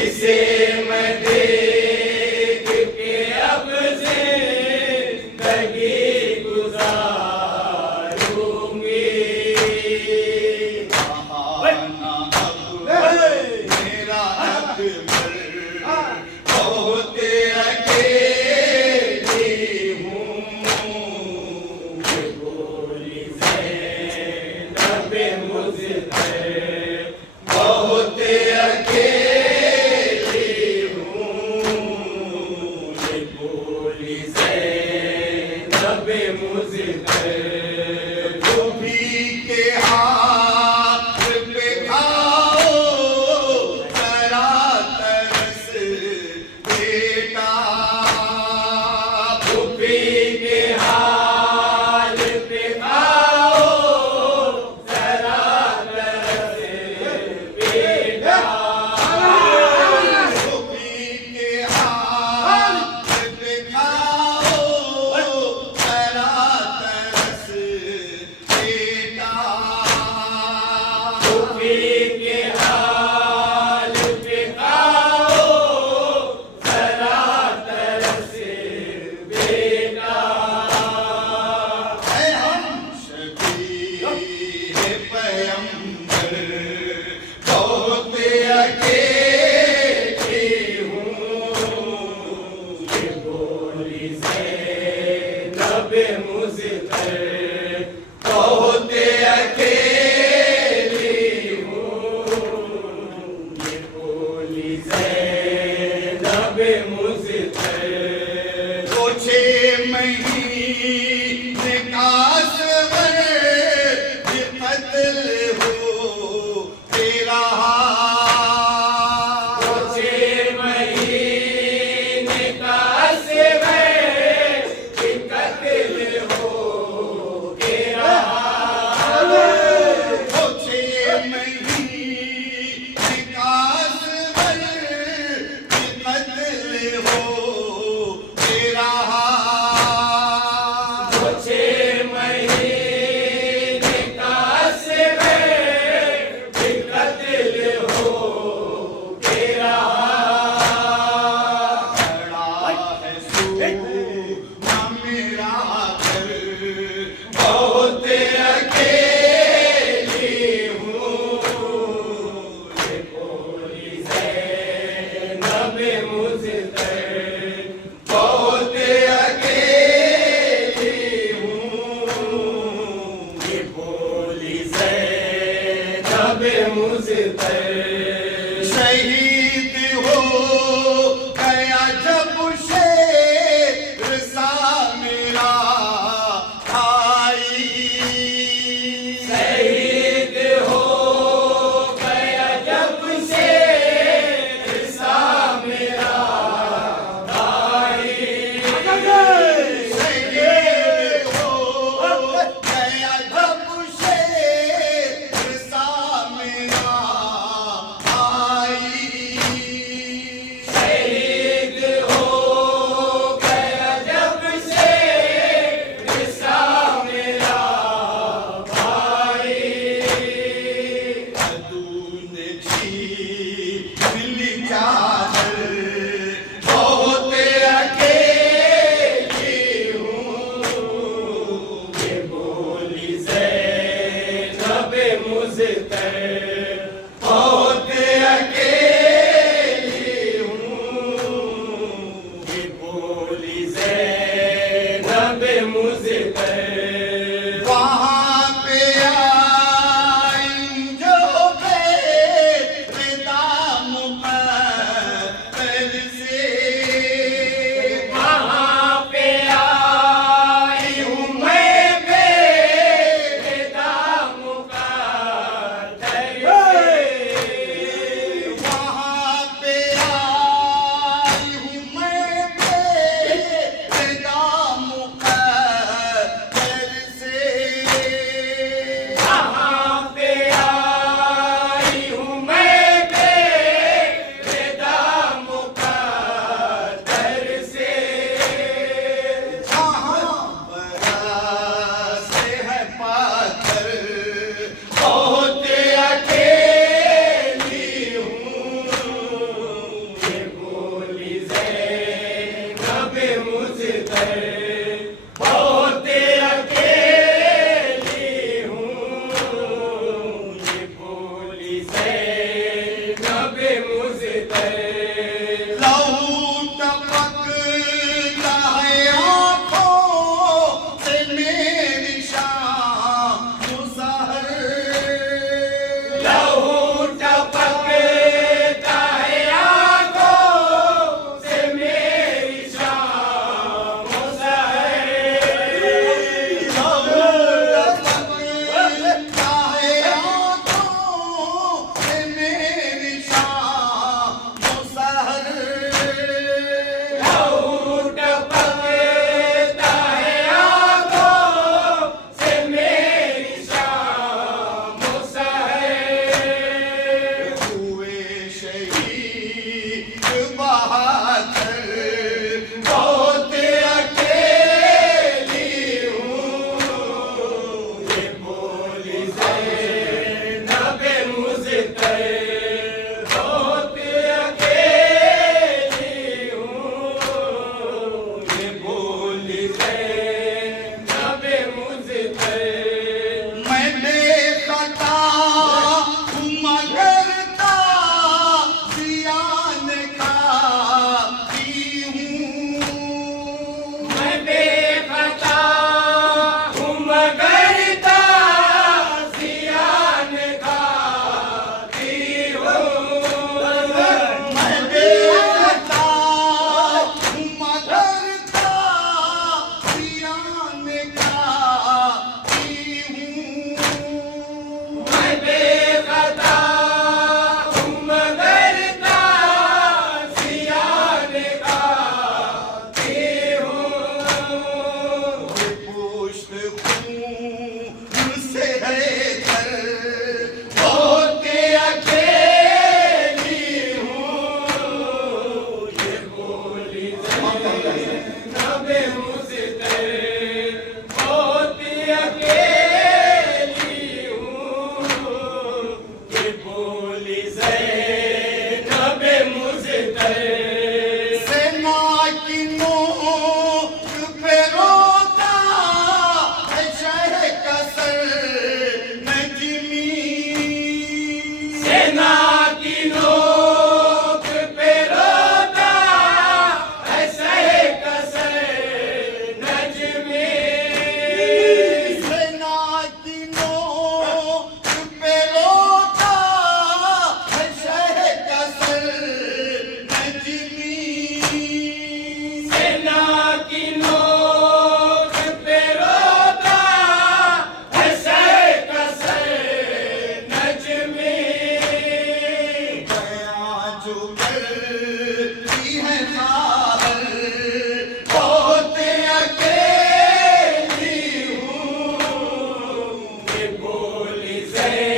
जिसे मैं देख के अब जिंदगी गुजारूंगी। बहाना अब मेरा अकबर, बहुत अकेली हूँ। ये बोली ज़ैनब मुज़फ़्फ़र, बहुत अकेली हूँ। ये बोली ज़ैनब मुज़फ़्फ़र। गोभी के हाथ पे खाओ जरा तरस बेटा। गोभी के हाल पे खाओ जरा तरस बेटा। गोभी के हाथ पे खाओ जरा तरस बेटा। गोभी के हाल पे खाओ जरा तरस बेटा। है हम शबीह पैगंबर, बहुत अकेली हूँ। ये बोली ज़ैनब मुज़फ़्फ़र, बहुत अकेली हूँ। ये बोली ज़ैनब मुज़फ़्फ़र। तो 6 महीने का सबर ये कत्ल हो तेरा। 6 महीने का सबर ये कत्ल हो के रहा। तो 6 महीने का सबर ये कत्ल हो तेरा। 6 महीने का सबर ये कत्ल हो के रहा। खड़ा है सूमा मेरा घर, बहुत अकेली हूँ। ये बोली ज़ैनब मुज़फ़्फ़र, बहुत अकेली हूँ। ये बोली ज़ैनब मुज़फ़्फ़र। शहीद हो गया जब शेर सा मेरा भाई। शहीद हो गया जब से सा मेरा मुझतर लहू टपकता है आँखों से मेरी शाम मुसहर। लहू टपकता है आँखों से मेरी शाम मुसहर। लहू टपकता है आँखों से मेरी शाम मुसहर। लहू टपकता है आँखों से मेरी शाम मुसहर। हुए शहीद बहादुर बहुत अकेली हूँ ये बोली ज़ैनब मुझतर। बहुत अकेली हूँ ये बोली ज़ैनब मुझतर। मैं बेखता हूँ मगर ताज़ियान खाती हूँ। मैं बेखता हूँ मगर ताज़ियान खाती हूँ। मैं बेखता हूँ मगर ताज़ियान खाती हूँ। मैं बेखता हूँ मगर ताज़ियान खाती हूँ। पुष्ट खून से है घर बहुत अकेली हूँ ये बोली ज़ैनब मुझतर। बहुत अकेली हूँ ये बोली ज़ैनब मुझतर। सेना की नोक पे रोता है शह कसर नजमी। सेना की नोक पे रोता है सह कसर नजमी। सेना की नोक पे रोता है शह कसर नजमी। सेना की नोक पे रोता है सह कसर नजमी। गया जो करती है बाहर बहुत अकेली हूँ ये बोली ज़ैनब